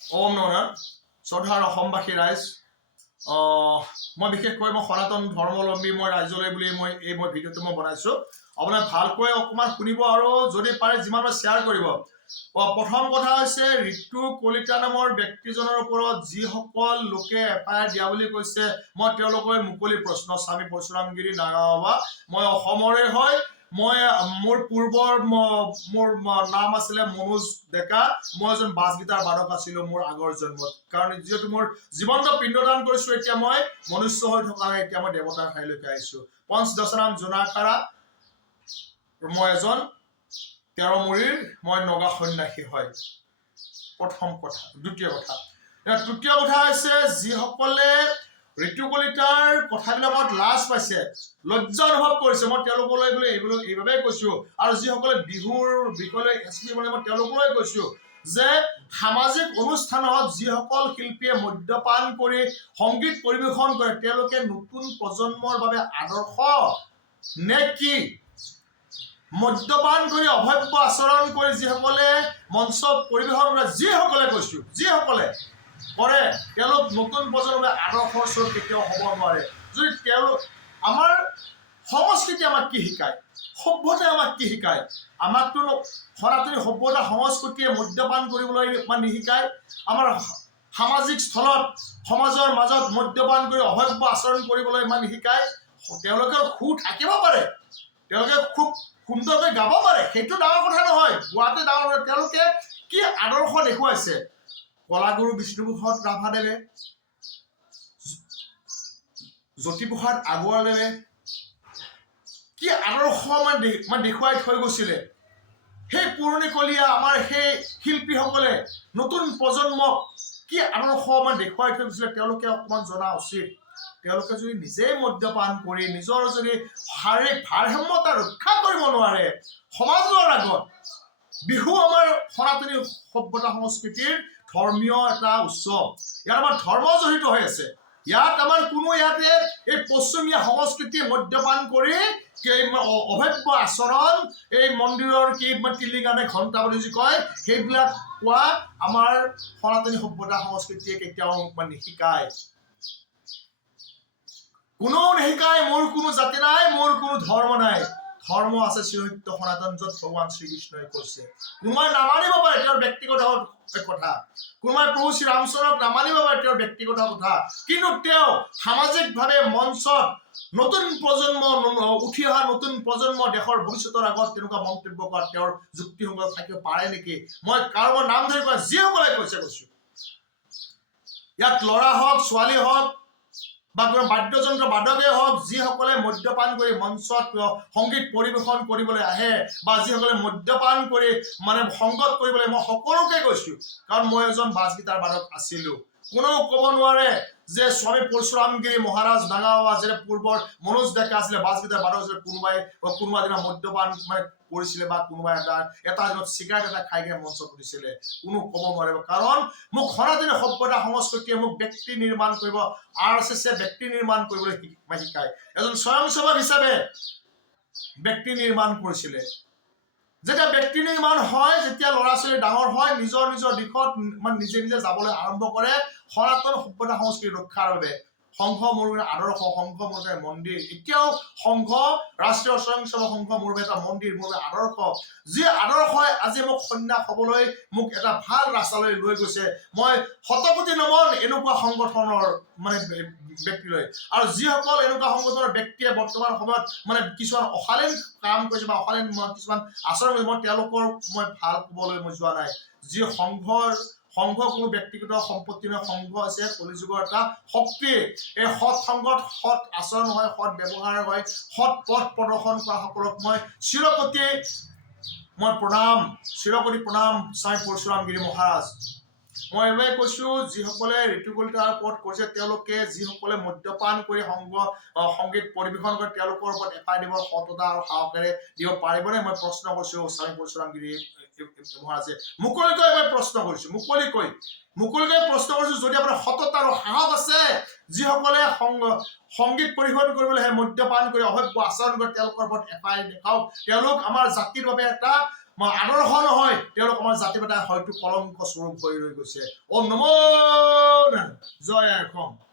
ওম নমঃ শ্ৰদ্ধাৰ অসমবাসী ৰাইজ মই বিশেষকৈ মই সনাতন ধৰ্মাৱলম্বী মই ৰাইজলৈ বুলি মই ভিডিঅ'টো মই বনাইছো আপোনাক ভালকৈ অকমান শুনিব আৰু যদি পাৰে যিমান শ্বেয়াৰ কৰিব প্ৰথম কথা হৈছে ঋতু কলিতা নামৰ ব্যক্তিজনৰ ওপৰত যিসকল লোকে এফআইআৰ দিয়া বুলি কৈছে মই তেওঁলোকৰ মুকলি প্ৰশ্ন স্বামী পৰশুৰামগিৰি নাগাঁও মই অসমৰে হয় মই মোৰ পূৰ্বৰ মোৰ নাম আছিলে মনোজ ডেকা মই এজন বাছ গীটাৰ বাদক আছিলো মোৰ আগৰ জন্মত কাৰণ যিহেতু মোৰ জীৱন্ত পিণ্ডদান কৰিছো এতিয়া মই মনুষ্য হৈ থকা নাই এতিয়া মই দেৱতাৰ ঠাইলৈকে আহিছো পঞ্চদশনাম জোনাখাৰা মই এজন 13 মুৰিৰ মই নগা সন্যাসী হয় প্ৰথম কথা দ্বিতীয় কথা তৃতীয় কথা হৈছে যিসকলে ঋতু কলিতাৰ কথাবিলাকত লাজ পাইছে লজ্জা অনুভৱ কৰিছে মই তেওঁলোকলৈ বোলে এইভাৱে কৈছো আৰু যিসকলে বিহুৰ বিষয়লৈ এছপি বনাই মই তেওঁলোকলৈ কৈছো যে সামাজিক অনুষ্ঠানত যিসকল শিল্পীয়ে মদ্যপান কৰি সংগীত পৰিৱেশন কৰে তেওঁলোকে নতুন প্ৰজন্মৰ বাবে আদৰ্শ নে কি মদ্যপান কৰি অভব্য আচৰণ কৰি যিসকলে মঞ্চত পৰিৱেশন কৰে যিসকলে কৰে তেওঁলোক নতুন প্ৰজন্মৰ আদৰ্শৰ স্বৰূপ কেতিয়াও হ'ব নোৱাৰে যদি তেওঁলোক আমাৰ সংস্কৃতি আমাক কি শিকায় সভ্যতাই আমাক কি শিকায় আমাকতো সনাতনী সভ্যতা সংস্কৃতিয়ে মদ্যপান কৰিবলৈ নিশিকায় আমাৰ সামাজিক স্থলত সমাজৰ মাজত মদ্যপান কৰি অভব্য আচৰণ কৰিবলৈ নিশিকায় তেওঁলোকে সুৰ থাকিব পাৰে তেওঁলোকে খুব সুন্দৰকৈ গাব পাৰে সেইটো ডাঙৰ কথা নহয় গোৱাতে ডাঙৰ কথা তেওঁলোকে কি আদৰ্শ দেখুৱাইছে কলাগুৰু বিষ্ণুপ্ৰসাদ ৰাভাদেৱে জ্যোতিপ্ৰসাদ আগৰৱালাদেৱে কি আদৰ্শ মানে দেখুৱাই থৈ গৈছিলে সেই পুৰণিকলীয়া আমাৰ সেই শিল্পীসকলে নতুন প্ৰজন্মক কি আদৰ্শ মানে দেখুৱাই থৈ গৈছিলে তেওঁলোকে অকমান জনা উচিত তেওঁলোকে যদি নিজেই মদ্যপান কৰি নিজৰ যদি শাৰীৰিক ভাৰসাম্যতা ৰক্ষা কৰিব নোৱাৰে সমাজৰ আগত বিহু আমাৰ সনাতনী সভ্যতা সংস্কৃতিৰ ধৰ্মীয় এটা উৎসৱ ইয়াত আমাৰ ধৰ্ম জড়িত হৈ আছে ইয়াত আমাৰ কোনো ইয়াতে এই পশ্চিমীয়া সংস্কৃতি মদ্যপান কৰি অভব্য আচৰণ এই মন্দিৰৰ কি টিলিঙানে ঘণ্টা বুলি যি কয় সেইবিলাক কোৱা আমাৰ সনাতনী সভ্যতা সংস্কৃতিয়ে কেতিয়াও নিশিকায় কোনেও নিশিকায় মোৰ কোনো জাতি নাই মোৰ কোনো ধৰ্ম নাই ধৰ্ম আছে শ্ৰীসত্য সনাতন য'ত ভগৱান শ্ৰীকৃষ্ণই কৈছে কোনোবাই নামানিব পাৰে তেওঁৰ ব্যক্তিগত কথা কোনোবাই প্ৰভু শ্ৰী ৰামচন্দ্ৰক নামানিব পাৰে তেওঁৰ ব্যক্তিগত কথা কিন্তু তেওঁ সামাজিকভাৱে মঞ্চত নতুন প্ৰজন্ম উঠি অহা নতুন প্ৰজন্ম দেশৰ ভৱিষ্যতৰ আগত তেনেকুৱা মন্তব্য কৰা তেওঁৰ যুক্তিসংগত থাকিব পাৰে নেকি মই কাৰোবাৰ নাম ধৰি কোৱা যিসকলে কৈছো ইয়াত ল'ৰা হওক ছোৱালী হওক বা কোনো বাদ্যযন্ত্ৰ বাদকেই হওক যিসকলে মদ্যপান কৰি মঞ্চত সংগীত পৰিৱেশন কৰিবলৈ আহে বা যিসকলে মদ্যপান কৰি মানে সংগত কৰিবলৈ মই সকলোকে কৈছো কাৰণ মই এজন বাছ গীটাৰ বাদক আছিলো কোনেও ক'ব নোৱাৰে যে স্বামী পৰশুৰামগিৰি মহাৰাজ নাগাঁও যে পূৰ্বৰ মনোজ ডেকা আছিলে বাছ গীটাৰ বাদক আছিলে কোনোবা দিনা মদ্যপান মানে কৰিছিলে বা কোনোবা এটা দিনত চিগাৰেট এটা খাই কিনে মঞ্চত উঠিছিলে কোনো ক'ব নোৱাৰিব কাৰণ মোক সনাতনী সভ্যতা সংস্কৃতিয়ে মোক ব্যক্তি নিৰ্মাণ কৰিব RSSে ব্যক্তি নিৰ্মাণ কৰিবলৈ শিকায় এজন স্বয়ংসেৱক হিচাপে ব্যক্তি নিৰ্মাণ কৰিছিলে যেতিয়া ব্যক্তি নিৰ্মাণ হয় যেতিয়া ল'ৰা ছোৱালী ডাঙৰ হয় নিজৰ দিশত মানে নিজে যাবলৈ আৰম্ভ কৰে সনাতন সভ্যতা সংস্কৃতি ৰক্ষাৰ বাবে সংঘ মোৰ আদৰ্শ সংঘ মোৰ মন্দিৰ এতিয়াও সংঘ ৰাষ্ট্ৰীয় স্বয়ংসেৱক সংঘ মোৰ এটা মন্দিৰ মোৰ আদৰ্শ যি আদৰ্শই আজি মোক সন্ন্যাস হ'বলৈ মোক এটা ভাল ৰাস্তালৈ লৈ গৈছে মই শতকোটি নমন এনেকুৱা সংগঠনৰ মানে ব্যক্তিলৈ আৰু যিসকল এনেকুৱা সংগঠনৰ ব্যক্তিয়ে বৰ্তমান সময়ত মানে কিছুমান অশালীন কাম কৰিছে বা অশালীন কিছুমান আচৰণ কৰিছে মই তেওঁলোকৰ মই ভাল ক'বলৈ মই যোৱা নাই যি সংঘ কোনো ব্যক্তিগত সম্পত্তি নহয় সংঘ আছে কলিযুগৰ এটা শক্তি এই সৎ সংগত সৎ আচৰণ হয় সৎ ব্যৱহাৰ হয় সৎ পথ প্ৰদৰ্শন কৰা সকলক মই চিৰকতি প্ৰণাম স্বামী পৰশুৰামগিৰি মহাৰাজ মই এইবাৰ কৈছো যিসকলে ঋতু কলিতাৰ ওপৰত কৈছে তেওঁলোকে যিসকলে মদ্যপান কৰি সংগীত পৰিৱেশন কৰে তেওঁলোকৰ ওপৰত এফআইআৰ দিব সততা আৰু সাহসেৰে দিব পাৰিবনে মই প্ৰশ্ন কৰিছো স্বামী পৰশুৰামগিৰি মহাৰাজে মুকলিকৈ মই প্ৰশ্ন কৰিছো মুকলিকৈ প্ৰশ্ন কৰিছো যদি আপোনাৰ সততা আৰু সাহস আছে যিসকলে সংগীত পৰিৱেশন কৰিবলৈ মদ্যপান কৰি অভব্য আচৰণ কৰে তেওঁলোকৰ ওপৰত এফআইআৰ দেখাওক তেওঁলোক আমাৰ জাতিৰ বাবে এটা আদৰ্শ নহয় তেওঁলোক আমাৰ জাতি ভেদা হয়তো কলংক স্বৰূপ হৈ ৰৈ গৈছে। ওম নমো নাৰায়ণ। জয় আই অসম।